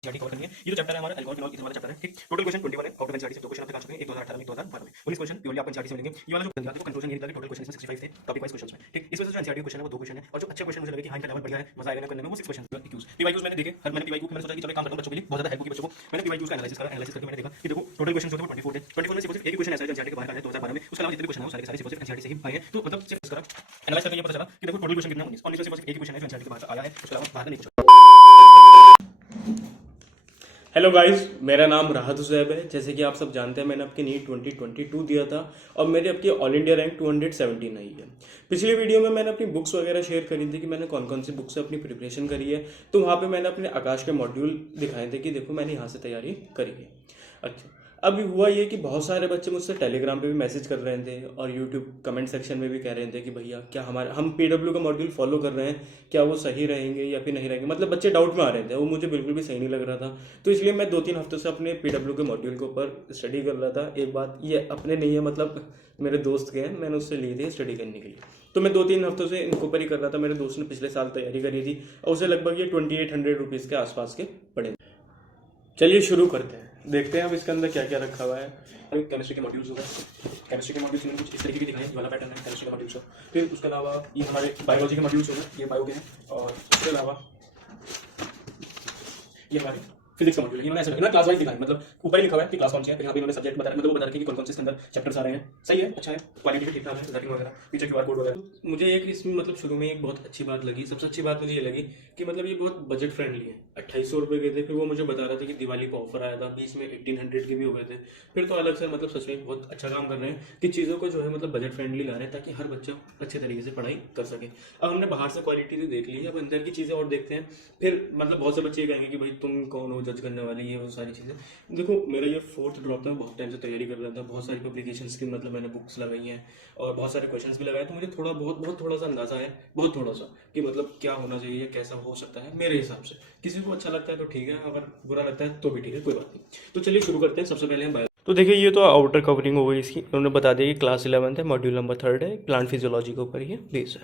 NCERT cover करनी है। ये जो चैप्टर है हमारा अल्कोहल फिनॉल इथर वाला चैप्टर है, ठीक। टोटल क्वेश्चन 21 है, आउट ऑफ एनसीईआरटी से 2 क्वेश्चन अब तक आ चुके हैं, एक 2018 में, एक 2012 में। 19 क्वेश्चन प्योरली आपको एनसीईआरटी से मिलेंगे। ये वाला जो देखो कंक्लूजन ये निकला कि टोटल क्वेश्चन इसमें 65 थे टॉपिक वाइज क्वेश्चंस में, ठीक। इस वजह से जो एनसीईआरटी क्वेश्चन है वो 2 क्वेश्चन है, और जो अच्छे क्वेश्चन मुझे लगे कि हां इनका लेवल बढ़िया है, मजा आएगा करने में, वो 6 क्वेश्चन एक्यूज पीवाईक्यूज मैंने देखे। हर मैंने पीवाईक्यू मैंने सोचा कि चलो एक काम करता हूं बच्चों के लिए बहुत ज्यादा हेल्प होगी बच्चों को। मैंने पीवाईक्यूज का एनालिसिस करके मैंने देखा कि देखो टोटल क्वेश्चन जो थे वो 24 थे। 24 में सिर्फ एक ही क्वेश्चन ऐसा है जो एनसीईआरटी के बाहर का है 2012 में, उसके अलावा जितने भी क्वेश्चन है वो सारे के सारे सिर्फ एनसीईआरटी से ही आए हैं। तो मतलब सिर्फ इसका एनालाइज करके ये पता चला कि देखो टोटल क्वेश्चन कितने हैं 19 में सिर्फ एक ही क्वेश्चन है जो एनसीईआरटी के बाहर से आया है, उसके अलावा बाहर का नहीं कुछ। हेलो गाइस, मेरा नाम राहत हुसैब है। जैसे कि आप सब जानते हैं मैंने आपके नीट 2022 दिया था और मेरे आपकी ऑल इंडिया रैंक 217 आई है। पिछली वीडियो में मैंने अपनी बुक्स वगैरह शेयर करी थी कि मैंने कौन कौन सी बुक से अपनी प्रिपरेशन करी है। तो वहाँ पे मैंने अपने आकाश के मॉड्यूल दिखाए थे कि देखो मैंने यहाँ से तैयारी करी है। अच्छा, अभी हुआ ये कि बहुत सारे बच्चे मुझसे टेलीग्राम पे भी मैसेज कर रहे थे और यूट्यूब कमेंट सेक्शन में भी कह रहे थे कि भैया क्या हम पीडब्ल्यू का मॉड्यूल फॉलो कर रहे हैं, क्या वो सही रहेंगे या फिर नहीं रहेंगे। मतलब बच्चे डाउट में आ रहे थे, वो मुझे बिल्कुल भी सही नहीं लग रहा था। तो इसलिए मैं 2-3 हफ्तों से अपने पीडब्ल्यू के मॉड्यूल के ऊपर स्टडी कर रहा था। एक बात ये अपने नहीं है, मतलब मेरे दोस्त के हैं, मैंने उससे ली थी स्टडी करने के लिए। तो मैं 2-3 हफ्तों से इनके ऊपर ही कर रहा था। मेरे दोस्त ने पिछले साल तैयारी करी थी और उसे लगभग ये 2800 रुपीज़ के आसपास के पड़े। चलिए शुरू करते हैं, देखते हैं अब इसके अंदर क्या क्या रखा हुआ है। केमिस्ट्री के मॉड्यूल्स हो गए, केमिस्ट्री के मॉड्यूल्स मैंने कुछ इस तरीके के दिखाए, ये वाला पैटर्न है केमिस्ट्री के मॉड्यूल्स का। फिर उसके अलावा ये हमारे बायोलॉजी के मॉड्यूल्स हो गए, ये बायो के हैं। और उसके अलावा ये हमारे फिजिक्स का मॉड्यूल है। इन्होंने ऐसे ना क्लास वाइज दिखाया, मतलब ऊपर ही लिखा हुआ है कि क्लास कौन सी है, फिर यहाँ पे इन्होंने सब्जेक्ट बताया, मतलब वो बता रखे कि कौन कौन से इसके अंदर चैप्टर्स आ रहे हैं। सही है, अच्छा है, क्वालिटी भी ठीक ठाक है, राइटिंग वगैरह, पीछे क्यूआर कोड वगैरह। मुझे एक इसमें मतलब शुरू में एक बहुत अच्छी बात लगी। सबसे अच्छी बात मुझे ये लगी कि मतलब ये बहुत बजट फ्रेंडली है। 2800 रुपये के थे, फिर वो मुझे बता रहा था कि दिवाली का ऑफर आया था, बीच में 1800 के भी हो गए थे। फिर तो अलग से मतलब सच में बहुत अच्छा काम कर रहे हैं कि चीज़ों को जो है मतलब बजट फ्रेंडली ला रहे हैं ताकि हर बच्चा अच्छे तरीके से पढ़ाई कर सके। अब हमने बाहर से क्वालिटी तो देख ली, अब अंदर की चीज़ें और देखते हैं। फिर मतलब बहुत से बच्चे कहेंगे कि भाई तुम कौन हो जज करने वाले, ये वो सारी चीज़ें। देखो मेरा ये 4th ड्रॉप था, बहुत टाइम से तैयारी कर रहा था, बहुत सारी पब्लिकेशंस की मतलब मैंने बुक्स लगाई हैं और बहुत सारे क्वेश्चंस भी लगाए। तो मुझे बहुत थोड़ा सा अंदाजा है, बहुत थोड़ा सा, कि मतलब क्या होना चाहिए, कैसा हो सकता है मेरे हिसाब से। किसी को अच्छा लगता है तो ठीक है, अगर बुरा लगता है तो भी ठीक है, कोई बात नहीं। तो चलिए शुरू करते हैं। सबसे पहले हम तो देखिए ये तो आउटर कवरिंग हो गई इसकी। उन्होंने बता दिया कि क्लास 11 है, मॉड्यूल नंबर 3 है, प्लांट फिजियोलॉजी के ऊपर ये बेस है।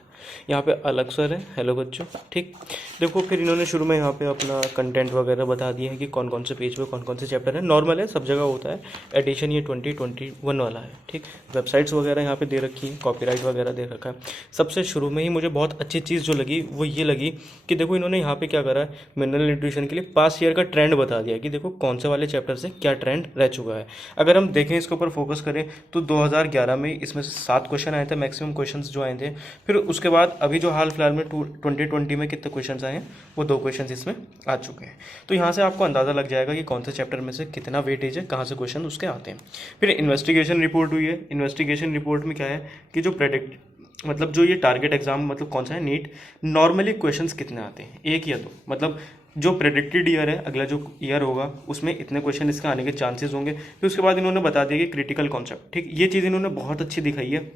यहाँ पे अलग सर है, हेलो बच्चों, ठीक। देखो फिर इन्होंने शुरू में यहाँ पे अपना कंटेंट वगैरह बता दिए हैं कि कौन कौन से पेज पे कौन कौन से चैप्टर है। नॉर्मल है, सब जगह होता है। एडिशन ये 2021 वाला है, ठीक। वेबसाइट्स वगैरह यहाँ पे दे रखी है, कॉपीराइट वगैरह दे रखा है। सबसे शुरू में ही मुझे बहुत अच्छी चीज़ जो लगी वो ये लगी कि देखो इन्होंने यहाँ पे क्या करा है, मिनरल न्यूट्रिशन के लिए पास्ट ईयर का ट्रेंड बता दिया कि देखो कौन से वाले चैप्टर से क्या ट्रेंड रह चुका है। अगर हम देखें इसके ऊपर फोकस करें तो 2011 में इसमें से 7 क्वेश्चन आए थे, मैक्सिमम क्वेश्चंस जो आए थे। फिर उसके बाद अभी जो हाल फिलहाल में 2020 में कितने क्वेश्चंस आए हैं, वो 2 क्वेश्चंस इसमें आ चुके हैं। तो यहाँ से आपको अंदाज़ा लग जाएगा कि कौन से चैप्टर में से कितना वेटेज है, कहाँ से क्वेश्चन उसके आते हैं। फिर इन्वेस्टिगेशन रिपोर्ट हुई है। इन्वेस्टिगेशन रिपोर्ट में क्या है कि जो प्रेडिक्ट मतलब जो ये टारगेट एग्जाम मतलब कौन सा है, नीट, नॉर्मली क्वेश्चंस कितने आते हैं, एक या दो, मतलब जो प्रेडिक्टेड ईयर है, अगला जो ईयर होगा उसमें इतने क्वेश्चन इसके आने के चांसेस होंगे। फिर उसके बाद इन्होंने बता दिया कि क्रिटिकल कॉन्सेप्ट, ठीक। ये चीज़ इन्होंने बहुत अच्छी दिखाई है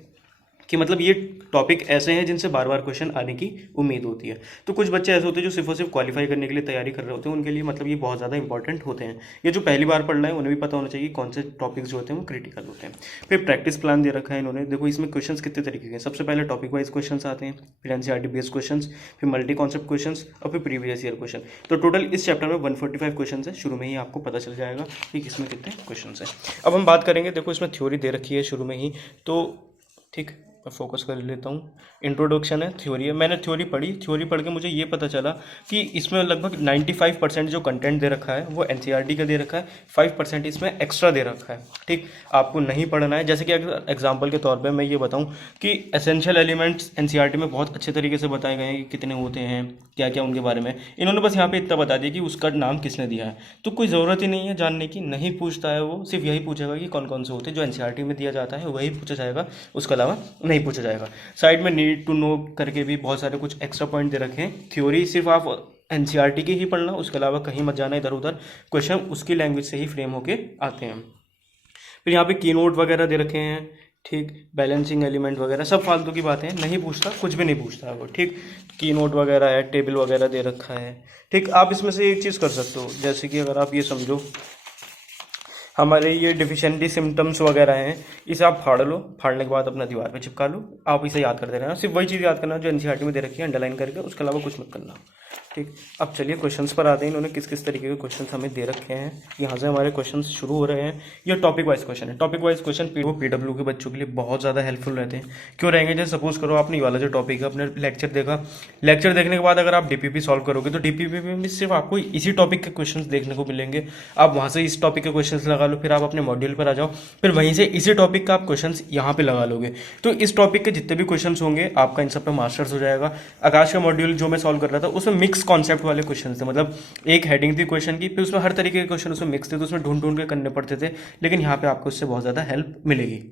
कि मतलब ये टॉपिक ऐसे हैं जिनसे बार बार क्वेश्चन आने की उम्मीद होती है। तो कुछ बच्चे ऐसे होते हैं जो सिर्फ और सिर्फ क्वालिफाई करने के लिए तैयारी कर रहे होते हैं, उनके लिए मतलब ये बहुत ज़्यादा इंपॉर्टेंट होते हैं। ये जो पहली बार पढ़ रहे हैं उन्हें भी पता होना चाहिए कौन से टॉपिक्स जो होते हैं वो क्रिटिकल होते हैं। फिर प्रैक्टिस प्लान दे रखा है इन्होंने। देखो इसमें क्वेश्चन कितने तरीके के हैं। सबसे पहले टॉपिक वाइज क्वेश्चन आते हैं, फिर एनसीईआरटी बेस्ड क्वेश्चन, फिर मल्टी कॉन्सेप्ट क्वेश्चन और फिर प्रीवियस ईयर क्वेश्चन। तो टोटल इस चैप्टर में 145 क्वेश्चन है। शुरू में ही आपको पता चल जाएगा कि किसमें कितने क्वेश्चन हैं। अब हम बात करेंगे, देखो इसमें थ्योरी दे रखी है शुरू में ही, तो ठीक मैं फोकस कर लेता हूँ। इंट्रोडक्शन है, थ्योरी है। मैंने थ्योरी पढ़ी, थ्योरी पढ़ के मुझे ये पता चला कि इसमें लगभग 95% जो कंटेंट दे रखा है वो एनसीईआरटी का दे रखा है, 5% इसमें एक्स्ट्रा दे रखा है, ठीक। आपको नहीं पढ़ना है। जैसे कि अगर एग्जाम्पल के तौर पर मैं ये बताऊँ कि एसेंशियल एलिमेंट्स एनसीईआरटी में बहुत अच्छे तरीके से बताए गए हैं कि कितने होते हैं, क्या क्या उनके बारे में। इन्होंने बस यहाँ पर इतना बता दिया कि उसका नाम किसने दिया है। तो कोई ज़रूरत ही नहीं है जानने की, नहीं पूछता है वो, सिर्फ यही पूछेगा कि कौन कौन से होते हैं। जो एनसीईआरटी में दिया जाता है वही पूछा जाएगा, उसके अलावा नहीं पूछा जाएगा। साइड में नीड टू नो करके भी बहुत सारे कुछ एक्स्ट्रा पॉइंट दे रखे हैं। थ्योरी सिर्फ आप एनसीईआरटी की ही पढ़ना, उसके अलावा कहीं मत जाना इधर उधर, क्वेश्चन उसकी लैंग्वेज से ही फ्रेम होके आते हैं। फिर यहाँ पे की नोट वगैरह दे रखे हैं, ठीक। बैलेंसिंग एलिमेंट वगैरह सब फालतू की बातें हैं, नहीं पूछता, कुछ भी नहीं पूछता है वो, ठीक। की नोट वगैरह है, टेबल वगैरह दे रखा है, ठीक। आप इसमें से एक चीज़ कर सकते हो, जैसे कि अगर आप ये समझो हमारे ये डिफिशिएंसी सिम्टम्स वगैरह हैं, इसे आप फाड़ लो, फाड़ने के बाद अपना दीवार पे चिपका लो। आप इसे याद करते रहना, सिर्फ वही चीज़ याद करना जो एनसीईआरटी में दे रखी है अंडरलाइन करके, उसके अलावा कुछ मत करना। ठीक, अब चलिए क्वेश्चंस पर आते हैं। इन्होंने किस किस तरीके के क्वेश्चंस हमें दे रखे हैं। यहाँ से हमारे क्वेश्चंस शुरू हो रहे हैं। ये टॉपिक वाइज क्वेश्चन है। टॉपिक वाइज क्वेश्चन पीडब्ल्यू के बच्चों के लिए बहुत ज़्यादा हेल्पफुल रहते हैं। क्यों रहेंगे? जैसे सपोज करो आपने ये वाला जो टॉपिक है अपने लेक्चर देखा, लेक्चर देखने के बाद अगर आप डीपीपी सॉल्व करोगे तो डीपीपी में सिर्फ आपको इसी टॉपिक के क्वेश्चन देखने को मिलेंगे। आप वहाँ से इस टॉपिक के क्वेश्चन लगा लो, फिर आप अपने मॉड्यूल पर आ जाओ, फिर वहीं से इसी टॉपिक का आप क्वेश्चन यहाँ पे लगा लोगे। तो इस टॉपिक के जितने भी क्वेश्चन होंगे आपका इन सब पे मास्टर्स हो जाएगा। आकाश का मॉड्यूल जो मैं सॉल्व कर रहा था उसमें मिक्स कॉन्सेप्ट वाले क्वेश्चन थे। मतलब एक हेडिंग थी क्वेश्चन की, फिर उसमें हर तरीके के क्वेश्चन उसमें मिक्स थे, तो उसमें ढूंढ ढूंढ के करने पड़ते थे। लेकिन यहाँ पे आपको इससे बहुत ज़्यादा हेल्प मिलेगी।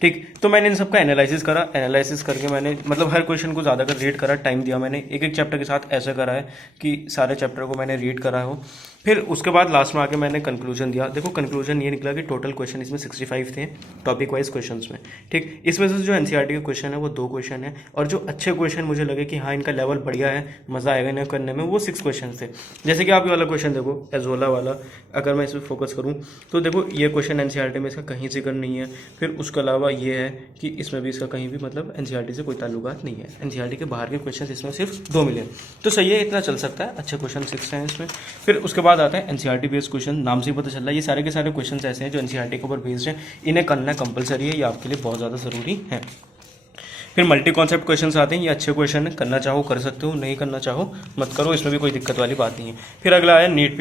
ठीक, तो मैंने इन सब का एनालिसिस करा। एनालिसिस करके मैंने मतलब हर क्वेश्चन को ज़्यादा कर रीड करा, टाइम दिया मैंने। एक एक चैप्टर के साथ ऐसा करा है कि सारे चैप्टर को मैंने रीड करा हो। फिर उसके बाद लास्ट में आके मैंने कंक्लूजन दिया। देखो कंक्लूजन ये निकला कि टोटल क्वेश्चन इसमें 65 थे टॉपिक वाइज क्वेश्चंस में। ठीक, इसमें से जो एनसीईआरटी के क्वेश्चन है वो 2 क्वेश्चन है, और जो अच्छे क्वेश्चन मुझे लगे कि हाँ इनका लेवल बढ़िया है, मज़ा आएगा इन्हें करने में, वो 6 क्वेश्चन थे। जैसे कि आप ये वाला क्वेश्चन देखो, एजोला वाला, अगर मैं इस पर फोकस करूँ तो देखो ये क्वेश्चन एनसीईआरटी में इसका कहीं जिक्र नहीं है। फिर उसके अलावा ये है कि इसमें भी इसका कहीं भी मतलब एनसीईआरटी से कोई ताल्लुकात नहीं है। एनसीईआरटी के बाहर के क्वेश्चन इसमें सिर्फ 2 मिले, तो सही है, इतना चल सकता है। अच्छे क्वेश्चन 6 हैं इसमें। फिर उसके बाद आता है एनसीईआरटी बेस्ड क्वेश्चन। नाम से ही पता चल रहा है ये सारे के सारे क्वेश्चन ऐसे हैं जो एनसीईआरटी के ऊपर बेस्ड हैं। इन्हें करना कंपलसरी है, ये आपके लिए बहुत ज़्यादा ज़रूरी है। फिर मल्टी कॉन्सेप्ट क्वेश्चंस आते हैं। ये अच्छे क्वेश्चन है, करना चाहो कर सकते हो, नहीं करना चाहो मत करो, इसमें भी कोई दिक्कत वाली बात नहीं है। फिर अगला आया नीट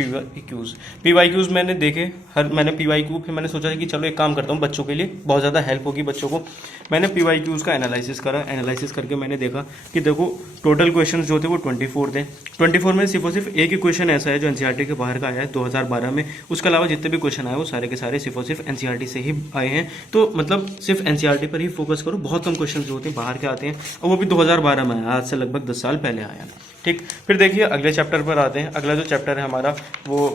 पीवाईक्यूज़ मैंने देखे मैंने पीवाईक्यू, फिर मैंने सोचा कि चलो एक काम करता हूँ, बच्चों के लिए बहुत ज़्यादा हेल्प होगी बच्चों को। मैंने पीवाईक्यूज़ का एनालिसिस करा। एनालिसिस करके मैंने देखा कि देखो टोटल क्वेश्चन जो थे वो 24 थे। 24 में सिर्फ और सिर्फ एक ही क्वेश्चन ऐसा है जो एनसीईआरटी के बाहर का आया है 2012 में। उसके अलावा जितने भी क्वेश्चन आए वो सारे के सारे सिर्फ और सिर्फ एनसीईआरटी से ही आए हैं। तो मतलब सिर्फ एनसीईआरटी पर ही फोकस करो। बहुत कम क्वेश्चन जो होते हैं बाहर के आते हैं, और वो भी 2012 में आया, आज से लगभग 10 साल पहले आया। ठीक, फिर देखिए अगले चैप्टर पर आते हैं। अगला जो चैप्टर है हमारा वो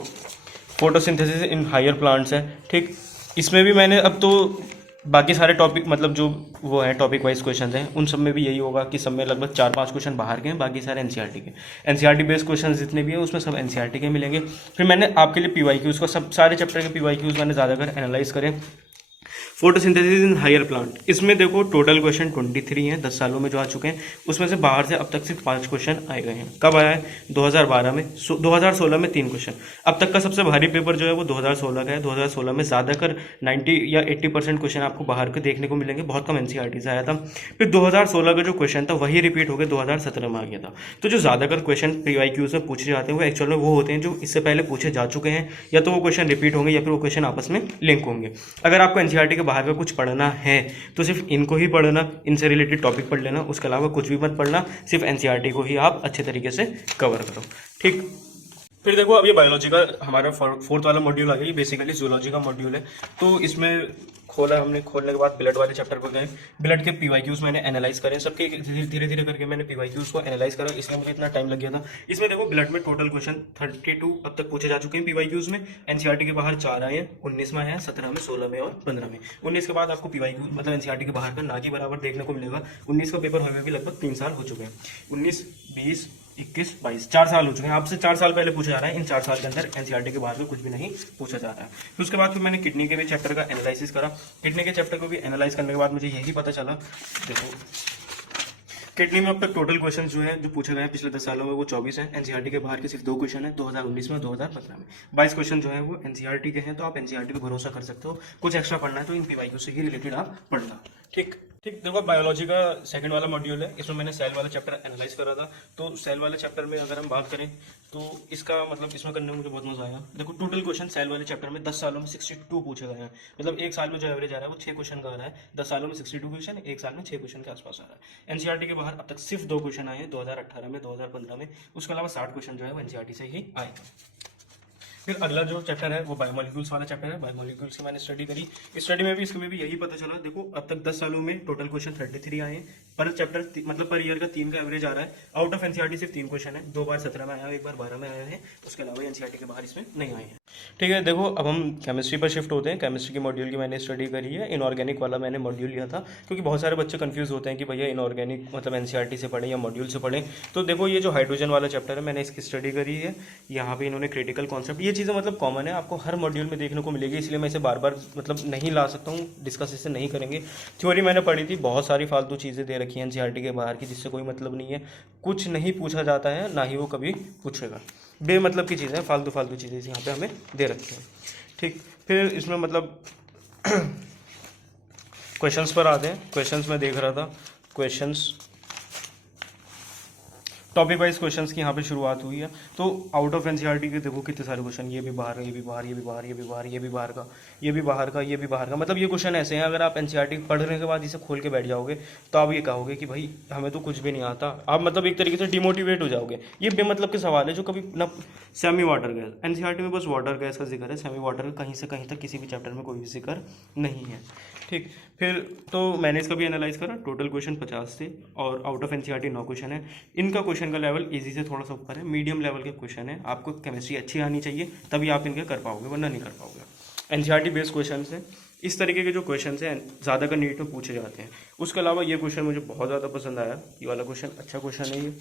फोटोसिंथेसिस इन हायर प्लांट्स है। ठीक, इसमें भी मैंने अब तो बाकी सारे टॉपिक मतलब जो वो है टॉपिक वाइज क्वेश्चन हैं उन सब में भी यही होगा कि सब में लगभग 4-5 क्वेश्चन बाहर के हैं, बाकी सारे एनसीईआरटी के। एनसीईआरटी बेस्ड क्वेश्चन जितने भी हैं उसमें सब एनसीईआरटी के मिलेंगे। फिर मैंने आपके लिए पीवाईक्यूज़ को सब सारे चैप्टर के पीवाईक्यूज़ मैंने ज़्यादातर एनालाइज करें। फोटोसिंथेसिस इन हायर प्लांट, इसमें देखो टोटल क्वेश्चन 23 हैं 10 सालों में जो आ चुके हैं। उसमें से बाहर से अब तक सिर्फ 5 क्वेश्चन आए गए हैं। कब आया है? 2012 में। 2016 में 3 क्वेश्चन। अब तक का सबसे भारी पेपर जो है वो 2016 का है। 2016 में ज़्यादातर 90 या 80% क्वेश्चन आपको बाहर के देखने को मिलेंगे, बहुत कम एनसीईआरटी से आया था। फिर 2016 का जो क्वेश्चन था वही रिपीट होकर 2017 में आ गया था। तो जो ज़्यादातर क्वेश्चन पीवाईक्यूज़ में पूछे जाते हैं वो एक्चुअल में वो होते हैं जो इससे पहले पूछे जा चुके हैं, या तो वो क्वेश्चन रिपीट होंगे या फिर वो क्वेश्चन आपस में लिंक होंगे। अगर आपको एनसीईआरटी के बाहर का कुछ पढ़ना है तो सिर्फ इनको ही पढ़ना, इनसे रिलेटेड टॉपिक पढ़ लेना, उसके अलावा कुछ भी मत पढ़ना, सिर्फ एनसीईआरटी को ही आप अच्छे तरीके से कवर करो। ठीक, फिर देखो अब ये बायोलॉजी का हमारा 4th वाला मॉड्यूल आ गया। ये बेसिकली जूलॉजी का मॉड्यूल है। तो इसमें खोला हमने, खोलने के बाद ब्लड वाले चैप्टर पर गए। ब्लड के पीवाईक्यूज़ मैंने एनालाइज करे, सबके धीरे धीरे करके मैंने पीवाईक्यूज़ को एनालाइज करा, इसलिए मुझे इतना टाइम लग गया था। इसमें देखो ब्लड में टोटल क्वेश्चन 32 अब तक पूछे जा चुके हैं पीवाईक्यूज़ में। एनसीईआरटी के बाहर 4 आए हैं, 19 में आए हैं, 17 में, 16 में और 15 में। 19 के बाद आपको पीवाईक्यू मतलब एनसीईआरटी के बाहर का ना के बराबर देखने को मिलेगा। 19 का पेपर हुए भी लगभग 3 साल हो चुके हैं। 19, 20, 21, 22, 4 साल हो चुके हैं। आपसे 4 साल पहले पूछा जा रहा है। इन 4 साल के अंदर एनसीईआरटी के बाहर में कुछ भी नहीं पूछा जा रहा है। फिर उसके बाद फिर मैंने किडनी के भी चैप्टर का एनालिसिस करा। किडनी के चैप्टर को भी एनालाइज करने के बाद मुझे यही पता चला, देखो किडनी में अब तक टोटल क्वेश्चन जो है जो पूछे गए हैं पिछले 10 सालों में वो 24 हैं। एनसीईआरटी के बाहर के सिर्फ 2 क्वेश्चन है, 2019 में, 2015 में। 22 क्वेश्चन जो है वो एनसीईआरटी के हैं, तो आप एनसीईआरटी पे भरोसा कर सकते हो। कुछ एक्स्ट्रा पढ़ना है तो इन पीवाईक्यू से ही रिलेटेड आप पढ़ना। ठीक, देखो बायोलॉजी का 2nd वाला मॉड्यूल है। इसमें मैंने सेल वाला चैप्टर एनालाइज करा था। तो सेल वाले चैप्टर में अगर हम बात करें तो इसका मतलब इसमें करने में मुझे बहुत मजा आया। देखो टोटल क्वेश्चन सेल वाले चैप्टर में 10 सालों में 62 पूछे गए हैं। मतलब एक साल में जो एवरेज आ रहा है वो 6 क्वेश्चन का आ रहा है। 10 सालों में 62 क्वेश्चन, एक साल में 6 क्वेश्चन के आसपास आ रहा है। एनसीईआरटी के बाहर अब तक सिर्फ 2 क्वेश्चन आए हैं, 2018 में, 2015 में। उसके अलावा 60 क्वेश्चन जो है वो एनसीईआरटी से ही आए हैं। फिर अगला जो चैप्टर है वो बायोमोलिक्यूल्स वाला चैप्टर है। बायोमोलिक्यूल्स की मैंने स्टडी करी। इस स्टडी में भी इसमें भी यही पता चला। देखो अब तक 10 सालों में टोटल क्वेश्चन 33 आए हैं। पर चैप्टर मतलब पर ईयर का 3 का एवरेज आ रहा है। आउट ऑफ एनसीईआरटी सिर्फ 3 क्वेश्चन है। 2 बार 17 में आया है, 1 बार 12 में आया है। उसके अलावा एनसीईआरटी के बाहर इसमें नहीं आए हैं। ठीक है, देखो अब हम केमिस्ट्री पर शिफ्ट होते हैं। केमिस्ट्री की मॉड्यूल की मैंने स्टडी करी है। इनऑर्गेनिक वाला मैंने मॉड्यूल लिया था, क्योंकि बहुत सारे बच्चे कंफ्यूज होते हैं कि भैया इनऑर्गेनिक मतलब एनसीईआरटी से पढ़ें या मॉड्यूल से पढ़ें। तो देखो ये जो हाइड्रोजन वाला चैप्टर है मैंने इसकी स्टडी करी है। यहाँ पे इन्होंने क्रिटिकल कॉन्सेप्ट, ये चीज़ें मतलब कॉमन है, आपको हर मॉड्यूल में देखने को मिलेगी, इसलिए मैं इसे बार बार मतलब नहीं ला सकता हूँ, डिस्कस इसे नहीं करेंगे। थ्योरी मैंने पढ़ी थी, बहुत सारी फालतू चीज़ें दे रखी हैं एनसीईआरटी के बाहर की, जिससे कोई मतलब नहीं है, कुछ नहीं पूछा जाता है, ना ही वो कभी पूछेगा। बेमतलब की चीज़ें, फालतू फालतू चीज़ें यहाँ पे हमें दे रखी हैं। ठीक, फिर इसमें मतलब क्वेश्चंस पर आते हैं। क्वेश्चंस में देख रहा था, क्वेश्चंस टॉपिक वाइज क्वेश्चंस की यहाँ पे शुरुआत हुई है। तो आउट ऑफ एनसीईआरटी के देखो कितने सारे क्वेश्चन, ये भी बाहर का, ये भी बाहर, ये भी बाहर, ये भी बाहर, ये भी बाहर का, ये भी बाहर का, ये भी बाहर का। मतलब ये क्वेश्चन ऐसे हैं, अगर आप एनसीईआरटी पढ़ने के बाद इसे खोल के बैठ जाओगे तो आप ये कहोगे कि भाई हमें तो कुछ भी नहीं आता। आप मतलब एक तरीके से डिमोटिवेट हो जाओगे। ये बेमतलब के सवाल है जो कभी ना, सेमी वाटर गैस, एनसीईआरटी में बस वाटर गैस का जिक्र है, सेमी वाटर का कहीं से कहीं तक किसी भी चैप्टर में कोई भी जिक्र नहीं है। ठीक, फिर तो मैंने इसका भी एनालाइज करा। टोटल क्वेश्चन 50 थे और आउट ऑफ एनसीईआरटी 9 क्वेश्चन है। इनका क्वेश्चन का लेवल इजी से थोड़ा सा ऊपर है, मीडियम लेवल के क्वेश्चन है। आपको केमिस्ट्री अच्छी आनी चाहिए तभी आप इनके कर पाओगे, वरना नहीं कर पाओगे। एनसीईआरटी बेस्ड क्वेश्चन है, इस तरीके के जो क्वेश्चन हैं ज़्यादा का नीट में पूछे जाते हैं। उसके अलावा ये क्वेश्चन मुझे बहुत ज़्यादा पसंद आया, ये वाला क्वेश्चन अच्छा क्वेश्चन है।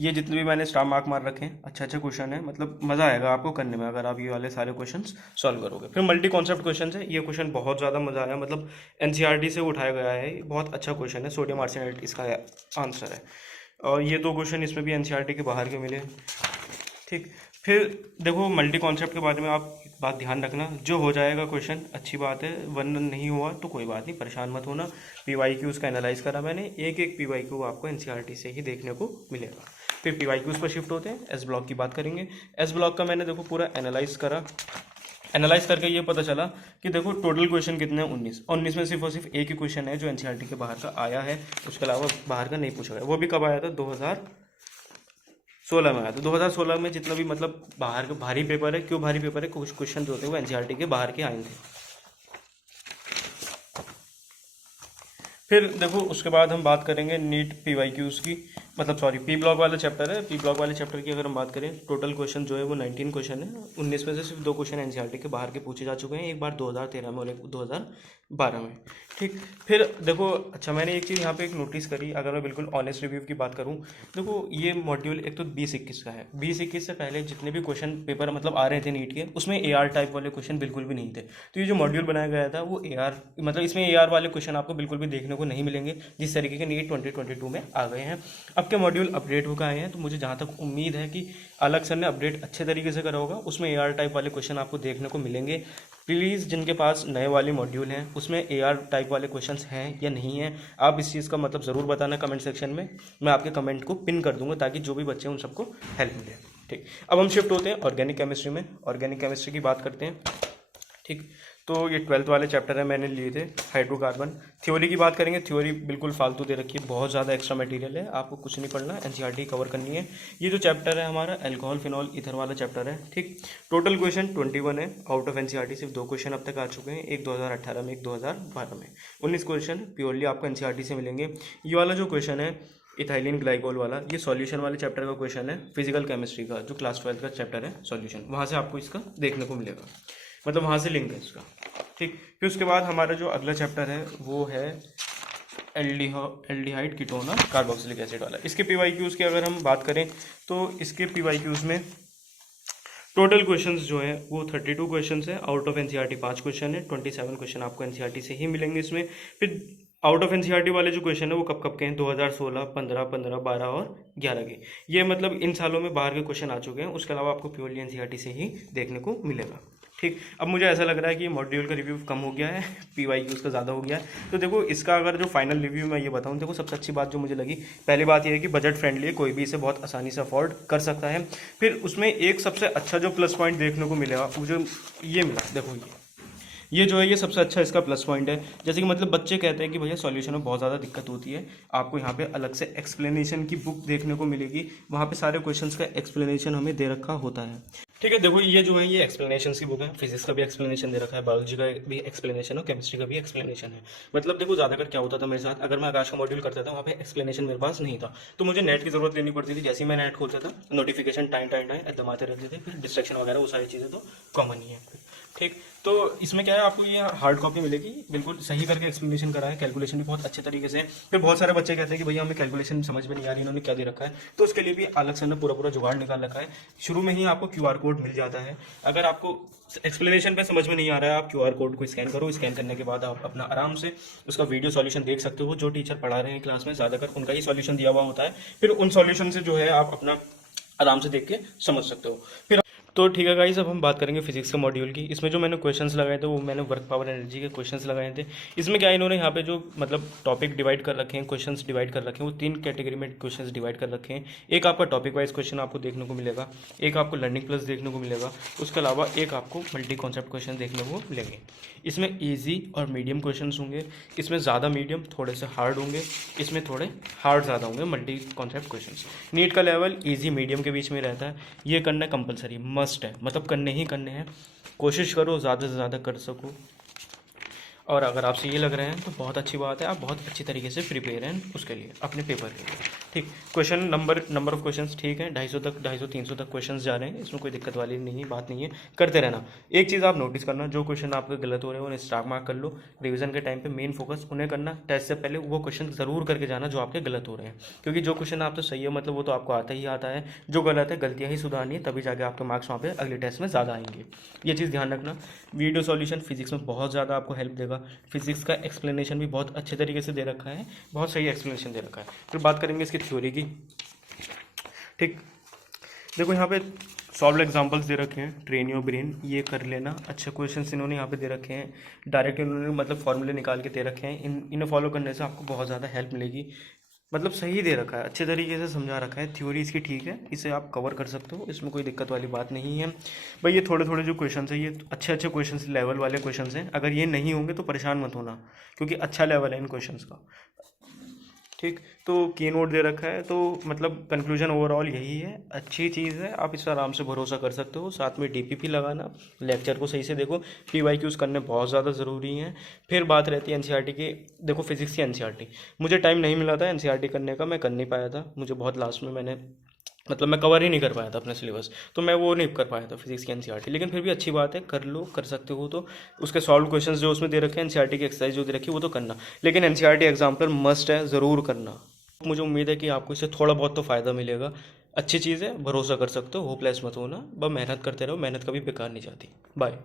ये जितने भी मैंने स्टार मार्क मार रखे हैं अच्छे अच्छे क्वेश्चन है, मतलब मज़ा आएगा आपको करने में अगर आप ये वाले सारे क्वेश्चंस सॉल्व करोगे। फिर मल्टी कॉन्सेप्ट क्वेश्चन है, ये क्वेश्चन बहुत ज़्यादा मज़ा आया, मतलब एनसीईआरटी से उठाया गया है, बहुत अच्छा क्वेश्चन है। सोडियम आर्सेनाइड इसका आंसर है, और ये 2 क्वेश्चन इसमें भी एनसीईआरटी के बाहर के मिले। ठीक, फिर देखो मल्टी कॉन्सेप्ट के बारे में आप एक बात ध्यान रखना, जो हो जाएगा क्वेश्चन अच्छी बात है, वरना नहीं हुआ तो कोई बात नहीं, परेशान मत होना। पीवाईक्यूज़ का एनालाइज करा मैंने, एक एक पीवाईक्यू आपको एनसीईआरटी से ही देखने को मिलेगा। फिर पीवाईक्यूज़ पर शिफ्ट होते हैं, एस ब्लॉक की बात करेंगे। एस ब्लॉक का मैंने देखो पूरा एनालाइज करा, एनालाइज करके ये पता चला कि देखो टोटल क्वेश्चन कितने हैं, 19। 19 में सिर्फ और सिर्फ एक ही क्वेश्चन है जो एनसीईआरटी के बाहर का आया है, उसके अलावा बाहर का नहीं पूछा गया। वो भी कब आया था, 2016 में आया था। 2016 में जितना भी मतलब बाहर का भारी पेपर है, क्यों भारी पेपर है, कुछ क्वेश्चन जो होते हैं वो एनसीईआरटी के बाहर के आए थे। फिर देखो उसके बाद हम बात करेंगे नीट पीवाईक्यूज़ की, मतलब सॉरी पी ब्लॉक वाला चैप्टर है। पी ब्लॉक वाले चैप्टर की अगर हम बात करें, टोटल क्वेश्चन जो है वो 19 क्वेश्चन है। 19 में से सिर्फ 2 क्वेश्चन एनसीईआरटी के बाहर के पूछे जा चुके हैं, एक बार 2013 में और एक 2012 में। ठीक, फिर देखो अच्छा मैंने एक चीज़ यहाँ पे एक नोटिस करी, अगर मैं बिल्कुल ऑनेस्ट रिव्यू की बात करूँ, देखो ये मॉड्यूल एक तो 20-21 का है। 20-21 से पहले जितने भी क्वेश्चन पेपर मतलब आ रहे थे नीट के, उसमें AR टाइप वाले क्वेश्चन बिल्कुल भी नहीं थे। तो ये जो मॉड्यूल बनाया गया था वो AR मतलब इसमें AR वाले क्वेश्चन आपको बिल्कुल भी देखने को नहीं मिलेंगे, जिस तरीके के नीट 2022 में आ गए हैं। अब के मॉड्यूल अपडेट होकर आए हैं, तो मुझे जहाँ तक उम्मीद है कि अलग सर ने अपडेट अच्छे तरीके से करा होगा, उसमें AR टाइप वाले क्वेश्चन आपको देखने को मिलेंगे। प्लीज़ जिनके पास नए वाले मॉड्यूल हैं उसमें AR टाइप वाले क्वेश्चंस हैं या नहीं हैं, आप इस चीज़ का मतलब ज़रूर बताना कमेंट सेक्शन में, मैं आपके कमेंट को पिन कर दूंगा ताकि जो भी बच्चे हैं उन सबको हेल्प मिले। ठीक, अब हम शिफ्ट होते हैं ऑर्गेनिक केमिस्ट्री में। ऑर्गेनिक केमिस्ट्री की बात करते हैं। ठीक, तो ये 12th वाले चैप्टर है मैंने लिए थे, हाइड्रोकार्बन। थ्योरी की बात करेंगे, थ्योरी बिल्कुल फालतू दे रखी है, बहुत ज़्यादा एक्स्ट्रा मटेरियल है, आपको कुछ नहीं पढ़ना, एनसीईआरटी कवर करनी है। ये जो चैप्टर है हमारा अल्कोहल फिनॉल ईथर वाला चैप्टर है। ठीक, टोटल क्वेश्चन 21 है, आउट ऑफ एनसीईआरटी सिर्फ 2 क्वेश्चन अब तक आ चुके हैं, एक 2018 में, एक 2012 में। 19 क्वेश्चन प्योरली आपको एनसीईआरटी से मिलेंगे। ये वाला जो क्वेश्चन है इथाइलिन ग्लाइकोल वाला, ये सॉल्यूशन वाले चैप्टर का क्वेश्चन है, फिजिकल केमिस्ट्री का जो क्लास 12 का चैप्टर है सॉल्यूशन, वहाँ से आपको इसका देखने को मिलेगा, मतलब वहाँ से लिंक है इसका। ठीक, फिर उसके बाद हमारा जो अगला चैप्टर है वो है एल्डिहाइड कीटोन और कार्बोक्सिलिक एसिड वाला। इसके पीवाईक्यूज़ की अगर हम बात करें तो इसके पीवाईक्यूज़ में टोटल क्वेश्चंस जो है वो 32 क्वेश्चंस है, आउट ऑफ एनसीईआरटी 5 क्वेश्चन है, 27 क्वेश्चन आपको एनसीईआरटी से ही मिलेंगे इसमें। फिर आउट ऑफ एनसीईआरटी वाले जो क्वेश्चन है वो कब कब के हैं, 2016, 15, 12 और 11 के। ये मतलब इन सालों में बाहर के क्वेश्चन आ चुके हैं, उसके अलावा आपको प्योरली एनसीईआरटी से ही देखने को मिलेगा। ठीक, अब मुझे ऐसा लग रहा है कि मॉड्यूल का रिव्यू कम हो गया है, पीवाईक्यूज़ का ज़्यादा हो गया है। तो देखो इसका अगर जो फाइनल रिव्यू मैं ये बताऊँ, देखो सबसे अच्छी बात जो मुझे लगी, पहली बात ये है कि बजट फ्रेंडली है, कोई भी इसे बहुत आसानी से अफोर्ड कर सकता है। फिर उसमें एक सबसे अच्छा जो प्लस पॉइंट देखने को मिलेगा, मुझे ये मिला, देखो ये जो है ये सबसे अच्छा इसका प्लस पॉइंट है। जैसे कि मतलब बच्चे कहते हैं कि भैया सॉल्यूशन में बहुत ज़्यादा दिक्कत होती है, आपको यहाँ पे अलग से एक्सप्लेनेशन की बुक देखने को मिलेगी, वहाँ पे सारे क्वेश्चंस का एक्सप्लेनेशन हमें दे रखा होता है। ठीक है, देखो ये जो है ये एक्सप्लेनेशन की बुक है। फिजिक्स का भी एक्सप्लेनेशन दे रखा है, बायोलॉजी का भी एक्सप्लेनेशन और केमिस्ट्री का भी एक्सप्लेनेशन है। मतलब देखो ज़्यादातर क्या होता था मेरे साथ, अगर मैं आकाश का मॉड्यूल करता था वहाँ पे एक्सप्लेनेशन मेरे पास नहीं था, तो मुझे नेट की जरूरत लेनी पड़ती थी। जैसे ही मैं नेट खोलता था नोटिफिकेशन टाइम टाइम टाइम एकदम आते रहते थे, फिर डिस्ट्रैक्शन वगैरह वो सारी चीज़ें तो कॉमन ही है। ठीक, तो इसमें क्या है, आपको ये हार्ड कॉपी मिलेगी, बिल्कुल सही करके एक्सप्लेनेशन करा है, कैलकुलेशन भी बहुत अच्छे तरीके से। फिर बहुत सारे बच्चे कहते हैं कि भैया हमें कैलकुलेशन समझ में नहीं आ रही, इन्होंने क्या दे रखा है, तो उसके लिए भी अलग से पूरा पूरा जुगाड़ निकाल रखा है। शुरू में ही आपको क्यूआर कोड मिल जाता है। अगर आपको एक्सप्लेनेशन पे समझ में नहीं आ रहा है, आप क्यूआर कोड को स्कैन करो, स्कैन करने के बाद आप अपना आराम से उसका वीडियो सॉल्यूशन देख सकते हो। जो टीचर पढ़ा रहे हैं क्लास में ज़्यादातर उनका ही सॉल्यूशन दिया हुआ होता है, फिर उन सॉल्यूशन से जो है आप अपना आराम से देख के समझ सकते हो। फिर तो ठीक है गाइस, अब हम बात करेंगे फिजिक्स के मॉड्यूल की। इसमें जो मैंने क्वेश्चंस लगाए थे वो मैंने वर्क पावर एनर्जी के क्वेश्चंस लगाए थे। इसमें क्या है, इन्होंने यहाँ पे जो मतलब टॉपिक डिवाइड कर रखे हैं, क्वेश्चंस डिवाइड कर रखे हैं, वो 3 कैटेगरी में क्वेश्चंस डिवाइड कर रखे हैं। एक आपका टॉपिक वाइज क्वेश्चन आपको देखने को मिलेगा, एक आपको लर्निंग प्लस देखने को मिलेगा, उसके अलावा एक आपको मल्टी कॉन्सेप्ट क्वेश्चन देखने को मिलेंगे। इसमें ईजी और मीडियम क्वेश्चन होंगे, इसमें ज़्यादा मीडियम थोड़े से हार्ड होंगे, इसमें थोड़े हार्ड ज़्यादा होंगे मल्टी कॉन्सेप्ट क्वेश्चन। नीट का लेवल ईजी मीडियम के बीच में रहता है। ये करना कंपलसरी मस्ट है, मतलब करने ही करने हैं। कोशिश करो ज़्यादा से ज़्यादा कर सको, और अगर आपसे ये लग रहे हैं तो बहुत अच्छी बात है, आप बहुत अच्छी तरीके से प्रिपेयर हैं उसके लिए, अपने पेपर के लिए। ठीक, क्वेश्चन नंबर ऑफ क्वेश्चंस ठीक है, 250 तक क्वेश्चंस जा रहे हैं, इसमें कोई दिक्कत वाली नहीं बात नहीं है, करते रहना। एक चीज़ आप नोटिस करना, जो क्वेश्चन आपके गलत हो रहे हैं उन्हें स्टार मार्क कर लो। रिवीजन के टाइम पे मेन फोकस उन्हें करना, टेस्ट से पहले वो क्वेश्चन ज़रूर करके जाना जो आपके गलत हो रहे हैं, क्योंकि जो क्वेश्चन आप तो सही है मतलब वो तो आपको आता ही आता है, जो गलत है गलतियाँ ही सुधारनी है, तभी जाके आपके मार्क्स वहाँ पे अगले टेस्ट में ज़्यादा आएंगे। ये चीज़ ध्यान रखना। वीडियो सॉल्यूशन फिजिक्स में बहुत ज़्यादा आपको हेल्प देगा। फिजिक्स का एक्सप्लेनेशन भी बहुत अच्छे तरीके से दे रखा है, बहुत सही एक्सप्लेनेशन दे रखा है। फिर बात करेंगे इसकी थ्योरी की। ठीक, देखो यहाँ पे सॉल्व एग्जांपल्स दे रखे हैं, ट्रेन योर ब्रेन, ये कर लेना। अच्छे क्वेश्चंस इन्होंने यहाँ पे दे रखे हैं, डायरेक्ट इन्होंने मतलब फॉर्मूले निकाल के दे रखे हैं। इन्हें फॉलो करने से आपको बहुत ज़्यादा हेल्प मिलेगी। मतलब सही दे रखा है, अच्छे तरीके से समझा रखा है। थ्योरी इसकी ठीक है, इसे आप कवर कर सकते हो, इसमें कोई दिक्कत वाली बात नहीं है भाई। ये थोड़े थोड़े जो क्वेश्चन है ये अच्छे क्वेश्चन लेवल वाले क्वेश्चन हैं। अगर ये नहीं होंगे तो परेशान मत होना, क्योंकि अच्छा लेवल है इन क्वेश्चन का। ठीक, तो की नोट दे रखा है, तो मतलब कंक्लूजन ओवरऑल यही है, अच्छी चीज़ है, आप इस पर आराम से भरोसा कर सकते हो। साथ में डीपीपी लगाना, लेक्चर को सही से देखो, पीवाईक्यूज करने बहुत ज़्यादा ज़रूरी हैं। फिर बात रहती है एनसीईआरटी की। देखो फिजिक्स की एनसीईआरटी मुझे टाइम नहीं मिला था एनसीईआरटी करने का, मैं कर नहीं पाया था, मुझे बहुत लास्ट में मैंने मतलब मैं कवर ही नहीं कर पाया था अपना सिलेबस, तो मैं वो नहीं कर पाया था फिजिक्स की एनसीईआरटी। लेकिन फिर भी अच्छी बात है, कर लो, कर सकते हो तो। उसके सॉल्व क्वेश्चंस जो उसमें दे रखे हैं, एनसीईआरटी की एक्सरसाइज जो दे रखी है वो तो करना, लेकिन एनसीईआरटी एग्जाम्पल मस्ट है, ज़रूर करना। मुझे उम्मीद है कि आपको इससे थोड़ा बहुत तो फ़ायदा मिलेगा। अच्छी चीज़ है, भरोसा कर सकते हो, होपलेस मत होना, बस मेहनत करते रहो, मेहनत कभी बेकार नहीं जाती। बाय।